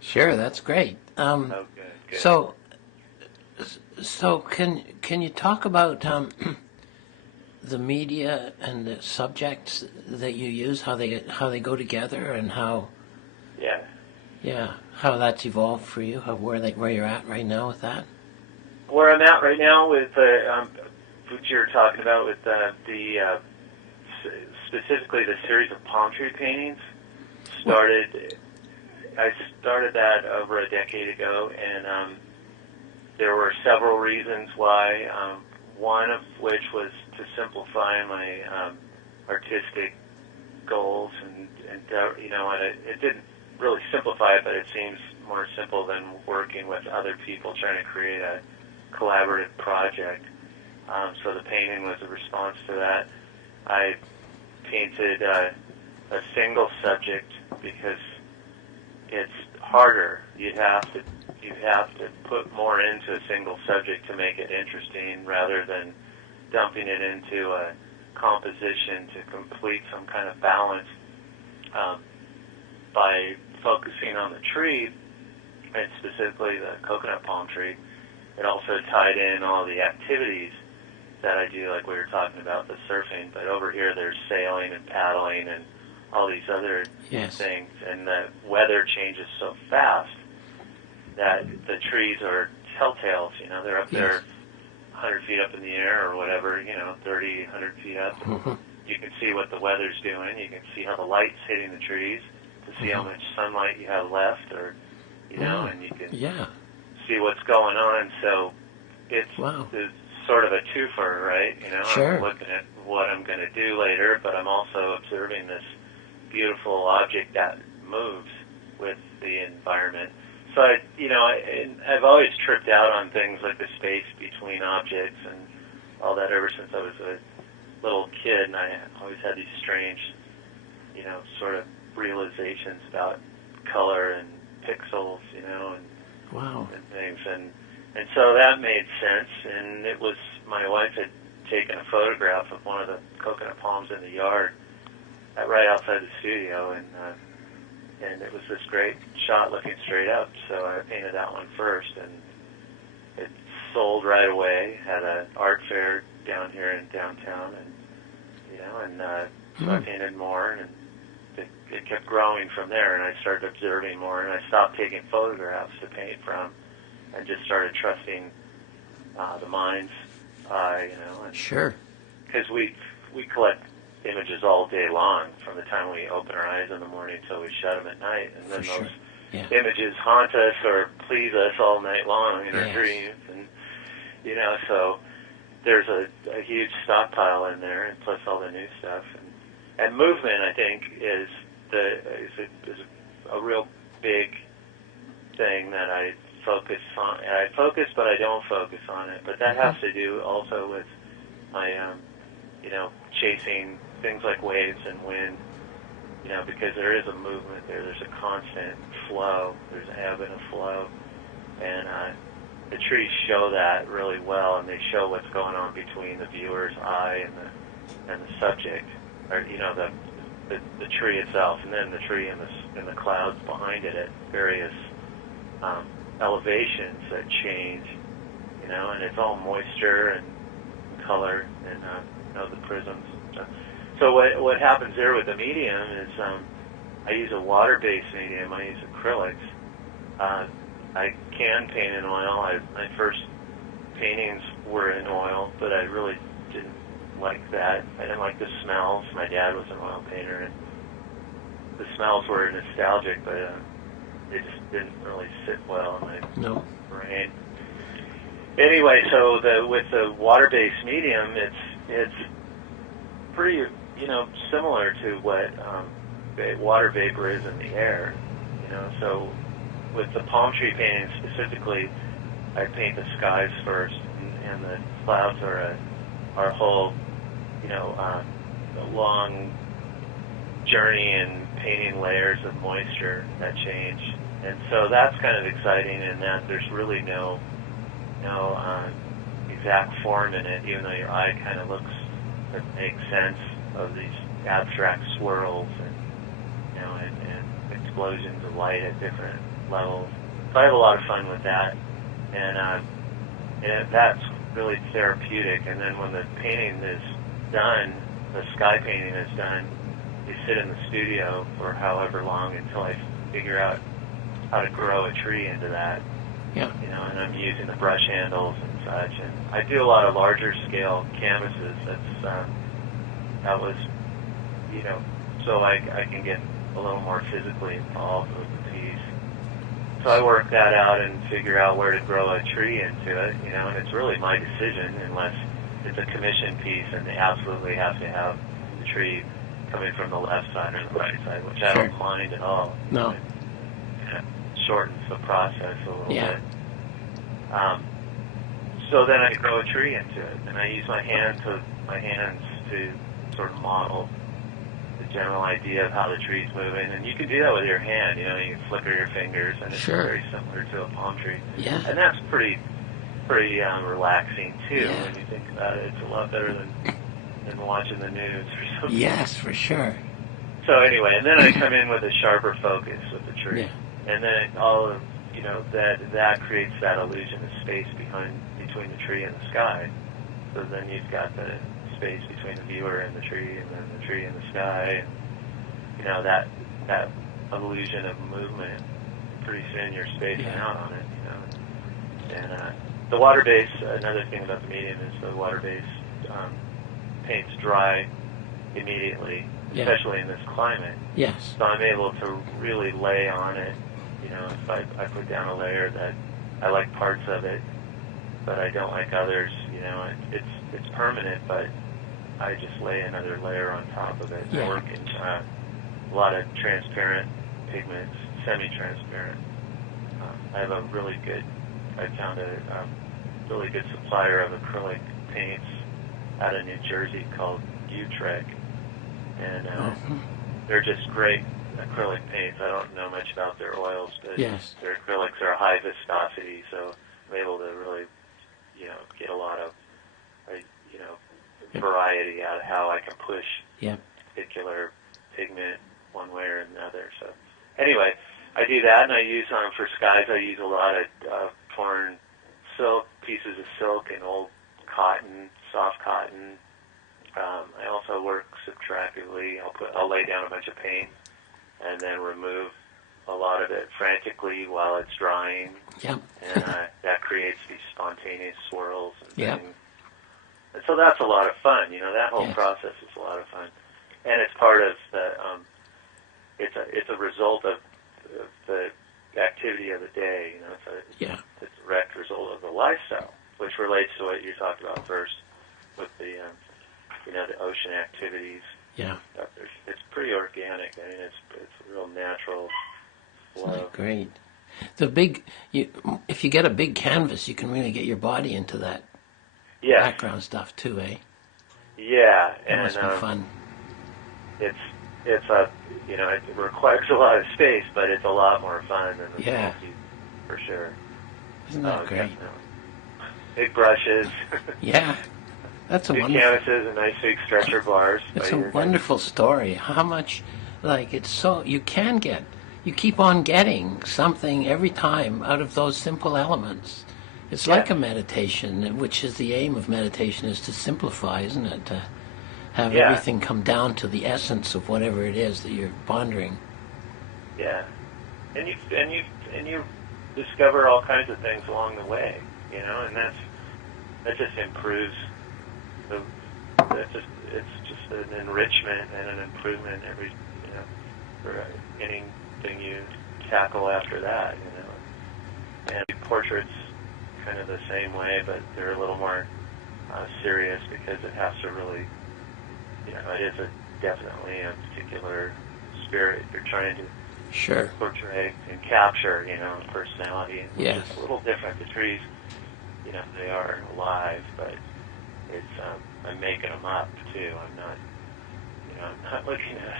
Sure, that's great. Oh, good, good. So, can you talk about the media and the subjects that you use, how they go together, and how Yeah. yeah how that's evolved for you, where you're at right now with that? Where I'm at right now with what you're talking about with specifically the series of palm tree paintings Well, started. I started that over a decade ago, and there were several reasons why. One of which was to simplify my artistic goals, and it didn't really simplify it, but it seems more simple than working with other people trying to create a collaborative project. So the painting was a response to that. I painted a single subject because it's harder. You have to put more into a single subject to make it interesting, rather than dumping it into a composition to complete some kind of balance. Um, by focusing on the tree, and specifically the coconut palm tree, it also tied in all the activities that I do, like we were talking about the surfing. But over here, there's sailing and paddling and all these other yes. things, and the weather changes so fast that the trees are telltales. They're up Yes. there 100 feet up in the air or whatever, 30, 100 feet up. And Mm-hmm. you can see what the weather's doing. You can see how the light's hitting the trees to see how Mm-hmm. much sunlight you have left, or, Mm. and you can Yeah. see what's going on. So Wow. it's sort of a twofer, right? I'm Sure. looking at what I'm going to do later, but I'm also observing this beautiful object that moves with the environment. So I've always tripped out on things like the space between objects and all that ever since I was a little kid, and I always had these strange, sort of realizations about color and pixels, Wow. and things, and so that made sense. And it was my wife had taken a photograph of one of the coconut palms in the yard, right outside the studio, and it was this great shot looking straight up. So I painted that one first, and it sold right away. Had an art fair down here in downtown, and so I Mm. painted more, and it kept growing from there. And I started observing more, and I stopped taking photographs to paint from, and just started trusting the mind's eye, and Sure. because we collect images all day long, from the time we open our eyes in the morning till we shut them at night, and For then those sure. Yeah. images haunt us or please us all night long in our Yes. dreams, and so there's a huge stockpile in there, and plus all the new stuff, and movement, I think, is a real big thing that I focus on. I focus, but I don't focus on it. But that has to do also with my, chasing things like waves and wind. Because there is a movement there. There's a constant flow. There's an ebb and a flow, and the trees show that really well, and they show what's going on between the viewer's eye and the subject, or the tree itself, and then the tree and the clouds behind it at various elevations that change, and it's all moisture and color and the prisms. So what happens there with the medium is I use a water-based medium. I use acrylics. I can paint in oil. My first paintings were in oil, but I really didn't like that. I didn't like the smells. My dad was an oil painter, and the smells were nostalgic, but they just didn't really sit well in my No. brain. Anyway, so with the water-based medium, it's pretty similar to what water vapor is in the air. So with the palm tree painting specifically, I paint the skies first, and the clouds are a whole a long journey in painting layers of moisture that change, and so that's kind of exciting in that there's really no exact form in it, even though your eye kind of looks and makes sense of these abstract swirls and and explosions of light at different levels. So I have a lot of fun with that, and that's really therapeutic. And then when the painting is done, the sky painting is done, you sit in the studio for however long until I figure out how to grow a tree into that. Yeah. You know, and I'm using the brush handles and such. And I do a lot of larger scale canvases. That was, you know, so I can get a little more physically involved with the piece. So I work that out and figure out where to grow a tree into it, you know, and it's really my decision unless it's a commission piece and they absolutely have to have the tree coming from the left side or the right side, which I don't mind at all. No. It kind of shortens the process a little bit. So then I grow a tree into it, and I use my hands to sort of model the general idea of how the tree's moving. And you can do that with your hand. You know, you can flicker your fingers, and it's very similar to a palm tree. Yeah. And that's pretty relaxing too. When you think about it, it's a lot better than watching the news or something. Yes, for sure. So anyway, and then I come in with a sharper focus with the tree, and then that creates that illusion of space between the tree and the sky. So then you've got the space between the viewer and the tree, and then the tree and the sky. And, you know, that illusion of movement. Pretty soon you're spacing out on it. You know, and the water base. Another thing about the medium is the water base paints dry immediately, especially in this climate. Yes. So I'm able to really lay on it. You know, if I put down a layer that I like parts of it, but I don't like others. You know, it's permanent, but I just lay another layer on top of it. I work in a lot of transparent pigments, semi-transparent. I found a really good supplier of acrylic paints out of New Jersey called Utrecht, and they're just great acrylic paints. I don't know much about their oils, but their acrylics are high viscosity, so I'm able to really, you know, get a lot of, you know, variety out of how I can push particular pigment one way or another. So anyway, I do that, and I use for skies. I use a lot of torn silk, pieces of silk, and old cotton, soft cotton. I also work subtractively. I'll lay down a bunch of paint and then remove a lot of it frantically while it's drying. Yep. And that creates these spontaneous swirls and things. And so that's a lot of fun. You know, that whole process is a lot of fun, and it's part of the. It's a result of the activity of the day. You know, it's a direct result of the lifestyle, which relates to what you talked about first with the you know, the ocean activities. Yeah. It's pretty organic. I mean, it's a real natural flow. Great. If you get a big canvas, you can really get your body into that background stuff too, eh? Yeah, that must be fun. It's you know, it requires a lot of space, but it's a lot more fun than the small piece, for sure. Isn't that great? Definitely. Big brushes. Yeah. That's a wonderful canvases and nice big stretcher bars. It's a wonderful story. How much, you keep on getting something every time out of those simple elements. It's like a meditation, which is the aim of meditation, is to simplify, isn't it? To have everything come down to the essence of whatever it is that you're pondering. Yeah, and you discover all kinds of things along the way, you know, and that just improves. It's just an enrichment and an improvement for anything you tackle after that, you know. And portraits, kind of the same way, but they're a little more serious because it has to really, you know, it is definitely a particular spirit you're trying to portray and capture, you know, personality. Yes. It's a little different. The trees, you know, they are alive, but it's I'm making them up too. I'm not looking at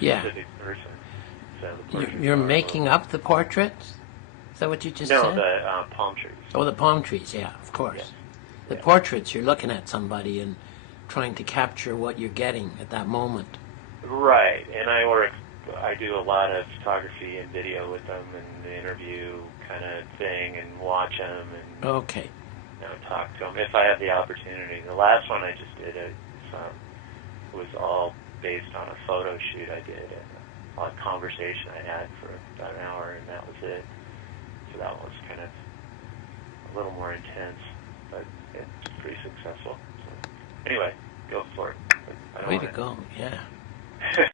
a specific person. So you're making up the portraits? Is that what you just said? No, the palm trees. Oh, the palm trees, yeah, of course. Yeah. The portraits, you're looking at somebody and trying to capture what you're getting at that moment. Right, and I work I do a lot of photography and video with them, and the interview kind of thing, and watch them, and Okay. talk to them if I have the opportunity. The last one I just did was all based on a photo shoot I did, and a conversation I had for about an hour, and that was it. So that was kind of a little more intense, but it's pretty successful. So anyway, go for it. But I don't Way to wanna- go, yeah.